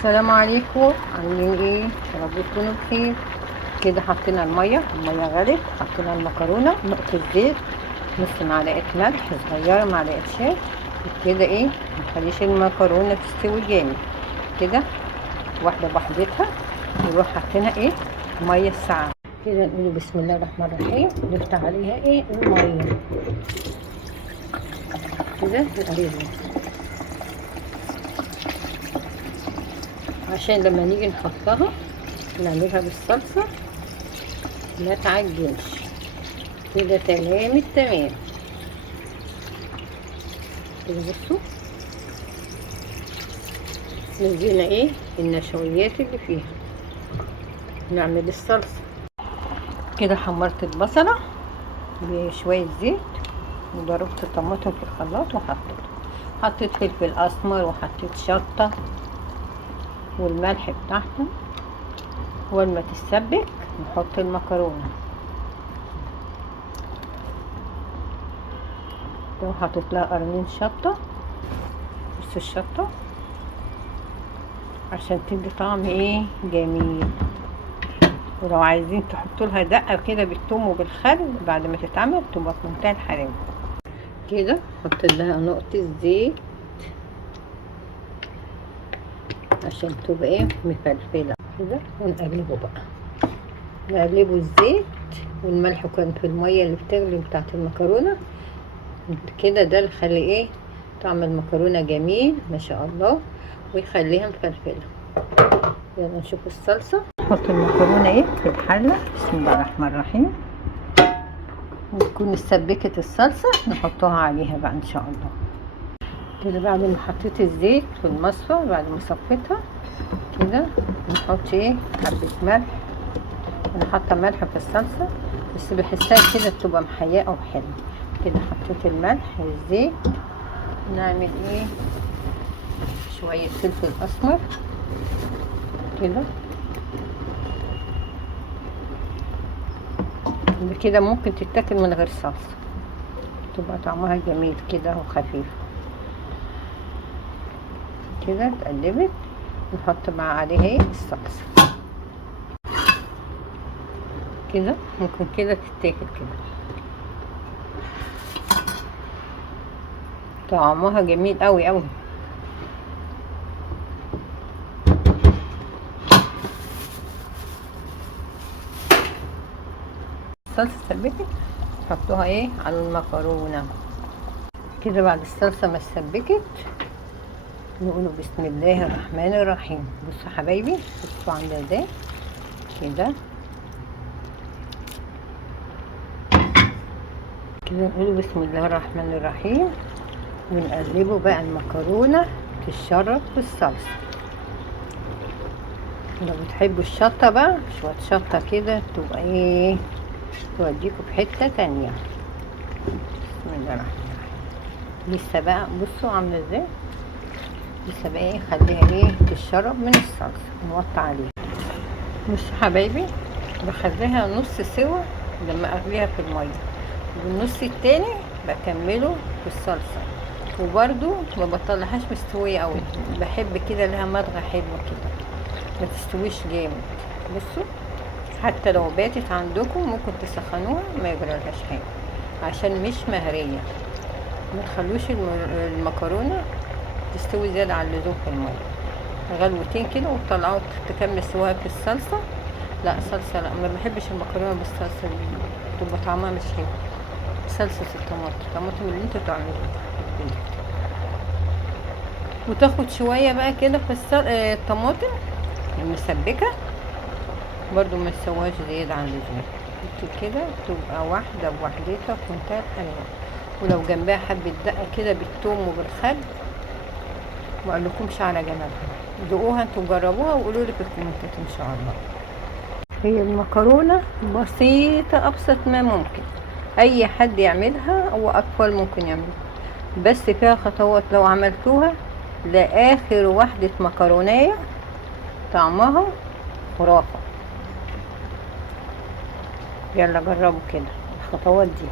السلام عليكم، عاملين ايه؟ يا رب تكونوا بخير. كده حطينا الميه غلت، حطينا المكرونه، نقطه زيت، نص معلقه ملح صغيره، معلقه شاي. كده ايه، مخليش المكرونه تستوي جامد كده، واحده بوحدتها. نروح حاطينها ايه، ميه الساعه. كده نقول بسم الله الرحمن الرحيم، نفتح عليها ايه الميه كده، نقلبها عشان لما نيجي نحطها نعملها بالصلصه ما تعجنش. كده تمام التمام. كده بصوا، نزلنا ايه النشويات اللي فيها، نعمل الصلصه. كده حمرت البصله بشويه زيت، وضربت الطماطم في الخلاط حطيت فلفل اسمر، وحطيت شطه والملح بتاعها. ولما تتسبك نحط المكرونه، وحطيت لها قرنين شطه. بص الشطه عشان تدي طعم ايه جميل. ولو عايزين تحطوا لها دقه كده بالثوم وبالخل بعد ما تتعمل تبقى في منتهى الحلاوه. كده حط لها نقطه زيت عشان تبقى ايه مفلفله كده، ونقلبه بقى، نقلبه الزيت والملح كان في الميه اللي بتغلي بتاعه المكرونه كده. ده اللي يخلي ايه طعم المكرونه جميل ما شاء الله، ويخليها مفلفله. يلا نشوف الصلصه. نحط المكرونه ايه في الحله، بسم الله الرحمن الرحيم، وتكون اتسبكت الصلصه نحطها عليها بقى ان شاء الله. كده بعد ما حطيت الزيت في المصفى، بعد ما صفيتها كده نحط ايه حبه ملح. انا حاطه ملح في الصلصه بس بحسها كده بتبقى محيقه وحلوه. كده حطيت الملح والزيت. نعمل ايه شويه فلفل اسمر كده. كده ممكن تتاكل من غير صلصه، تبقى طعمها جميل كده وخفيف. كده اتقلبت، نحط مع عليها ايه الصلصه كده. ممكن كده تتاكل كده، طعمها جميل قوي قوي. الصلصه اتسبكت، نحطوها ايه على المكرونه كده. بعد الصلصه ما اتسبكت نقوله بسم الله الرحمن الرحيم. بصوا حبايبي، بصوا عامله ازاي كده. كده نقوله بسم الله الرحمن الرحيم، ونقلبه بقى المكرونه تتشرب في الصلصه. لو بتحبوا الشطه بقى شويه شطه كده تبقى ايه توديكوا في حته تانية. بسم الله الرحمن الرحيم. لسه بقى بصوا عامله ازاي، لسه بقى ايه خليها ايه تتشرب من الصلصه، نوطي عليها. بصوا حبايبي، بخليها نص سوا لما اغليها في الميه، والنص التاني بكمله في الصلصه. وبرده ما بطلعهاش مستويه قوي، بحب كده لها مضغه حلوه كده، ما تستويش جامد. بصوا حتى لو باتت عندكم ممكن تسخنوها ما يجرالهاش حاجه، عشان مش مهريه. ما تخلوش المكرونه تستوي زياده عن اللزوم في الميه. غلوتين كده وتطلعوا تكمل سواها في الصلصه. لا صلصه لا، ما بحبش المكرونه بالصلصه دي، تبقى طعمها مش حلو. صلصه الطماطم اللي انتوا تعملوها وتاخد شويه بقى كده في الطماطم المسبكه برضو ما تسواش زياده عن اللزوم كده، تبقى واحده بوحدتها في منتهى الحلاوه. ولو جنبها حبه دقه كده بالثوم وبالخل، ما اقولكمش على جمالها. دوقوها انتوا جربوها وقولوا لي في الكومنتات ان شاء الله. هي المكرونه بسيطه، ابسط ما ممكن اي حد يعملها او اطفال ممكن يعملها، بس فيها خطوات لو عملتوها لاخر واحده مكرونيه طعمها خرافه. يلا جربوا كده الخطوات دي.